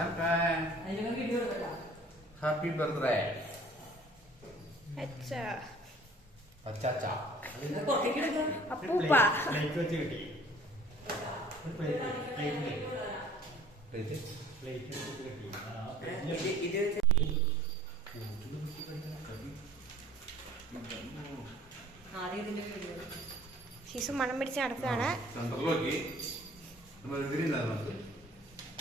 happy birthday മണം പിടിച്ച് നടക്കുകയാണ് സെന്ററിലോക്കി നമ്മൾ എഴുതിയില്ല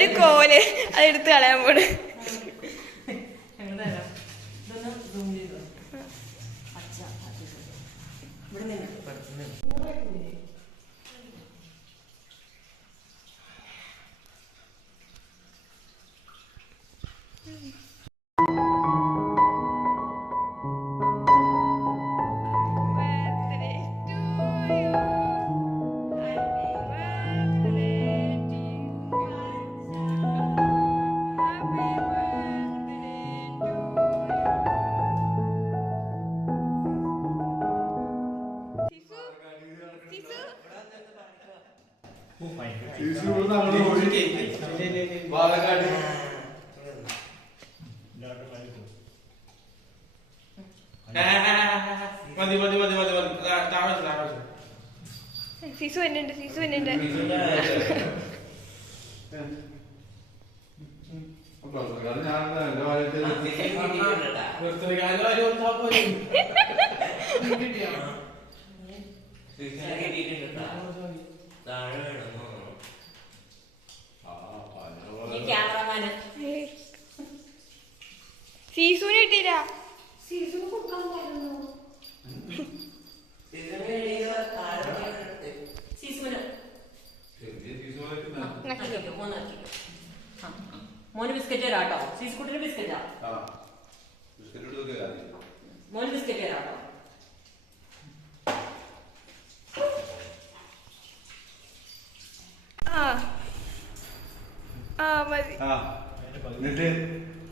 ഒരു കോല് അത് എടുത്ത് കളയാൻ പോണ് ഇവിടെ നിന്ന് ഞാൻ സീസൂനെ ഇട്ടീരാ മോന് ബിസ്ക്കറ്റ് തരാ കേട്ടോ സീസ്കൂട്ടിന് ബിസ്ക്കറ്റാ മോന് ബിസ്ക്കറ്റ് തരാ കേട്ടോ ആ ആ മതി ആ എന്നിട്ട്